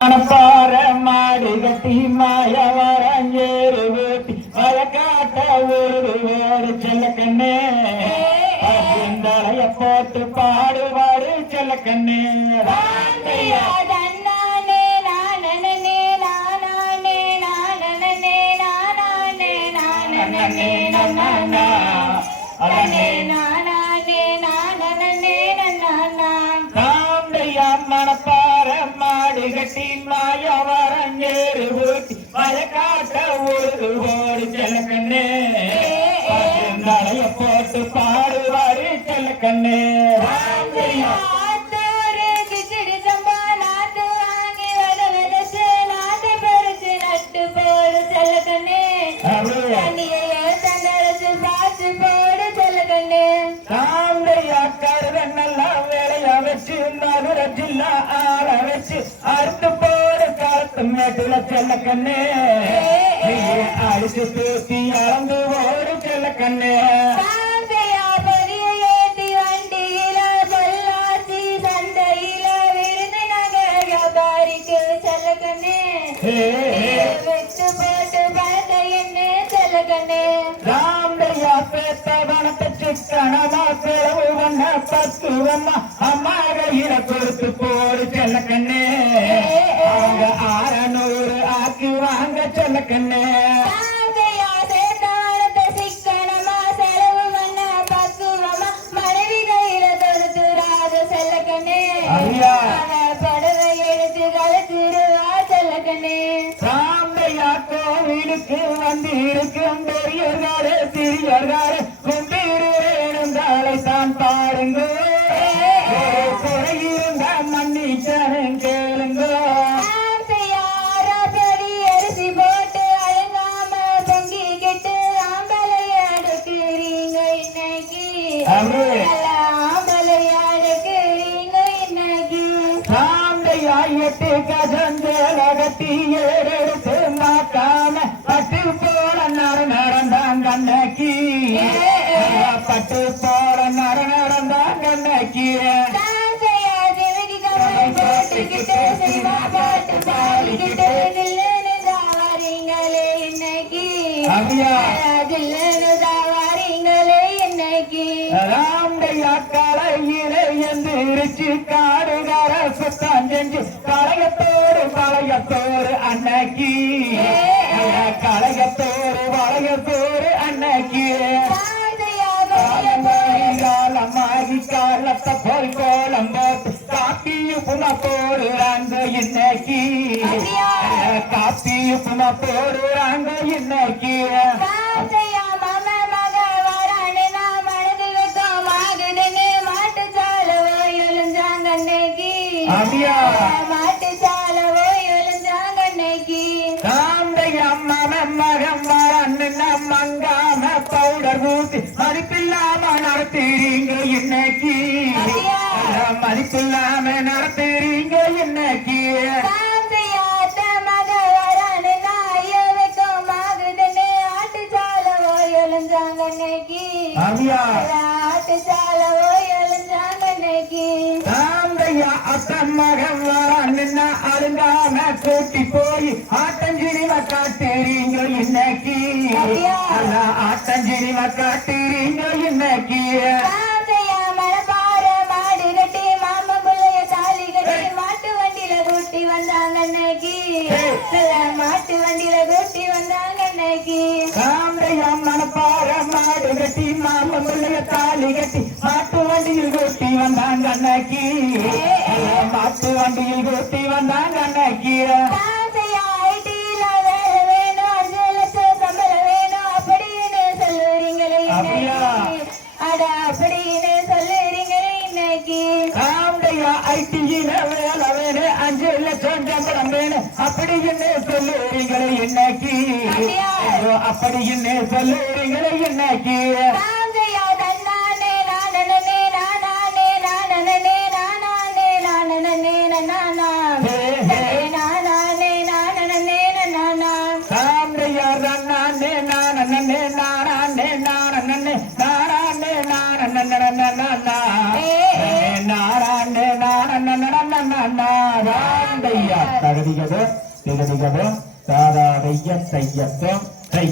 மணப்பாற மாடு கட்டி மாய வரஞ்சேரு ஊட்டி காட்ட ஒரு வேறு செல்ல கண்ணே. தலைய போட்டு பாடுவாரு செல்ல கண்ணே. நானே நானே வாங்கி வட விதைச்சு நாத்தை பறிச்சு நட்டு போடு செல்லக்கண்ணே. தண்ணியை தந்தரச்சு பாய்ச்சு போடு செல்லக்கண்ணே. காந்தையா கருதன்னெல்லாம் வேலைய வச்சு மதுர ஜில்லா அறுத்து போடு காத்து மேட்டுல செல்ல கண்ணே அடிச்சு தூக்கி அளந்து ஓடு செல்ல கண்ணே. காந்தையா பேத்த வனத்தை சிக்கனமா பண்ண பத்துவம்மா அம்மா திருவாசலகனே கழுத்துருவா சாந்தையா கோவிலுக்கு வந்து இருக்கும் பெரியவர்களே சிறியவர்களே கொண்டிருந்தாலை தான் பாருங்கள். எட்டு கஜந்தேலகத்தி ஏறெடுத்து மாட்டாம பட்டு போல நட நடந்தாங்க அன்னைக்கு பட்டு போல நட நடந்தாங்க அன்னைக்கு போட்டுக்கிட்டு சினிமா பாட்டு பாடிக்கிட்டு தில்லுன்னு தாவாரீங்களே இன்னைக்கு. தில்லுன்னு தாவாரீங்களே இன்னைக்கு. ராம்டையா கலையிலே எந்திரிச்சு காடுகார சுத்தம் செஞ்சு கலையத்தோடு வளையத்தோடு அன்னைக்கு. கலையத்தோடு வளையத்தோடு அன்னைக்கு. காலமாகி காலத்தை போல் கோலம் போட்டு காப்பியும் புன போடுறாங்க இன்னைக்கு. காப்பியும் புன போடுறாங்க இன்னைக்கு. அன்னைக்கு. அப்படியா? மாட்டுச்சால போய் எழுந்தாங்க அன்னைக்கு. காந்தையா மகன் மகன் வரன்னு மங்காம பவுடர் ஊத்தி மதிப்பில்லாம நடத்துறீங்க இன்னைக்கு? மதிப்பில்லாம நடத்துறீங்க இன்னைக்கு காந்தையா காந்தையா அத்தன் மகன் வரன்னு அழுங்காம கூட்டி போய் ஆட்டஞ்சிரிம காட்டுறீங்க இன்னைக்கு. அப்படியா? ஆட்டஞ்சிரிம காட்டுறீங்க இன்னைக்கு. மாட்டு வண்டியில கூட்டி வந்தாங்க மாட்டு கட்டி மாம பிள்ளைய தாலி கட்டி மாட்டு வண்டியில் கூட்டி வந்தாங்க அன்னைக்கு மாட்டு வண்டியில் கூட்டி வேலை வேணும் அஞ்சு லட்சம் சம்பளம் வேணும் அப்படின்னு சொல்லுறீங்களே? இன்னைக்கு. அப்படின்னு சொல்லுறீங்களே இன்னைக்கு. நானே தகதிகதோ திகதிகதோ தாதா தைய தையத்தோ தை.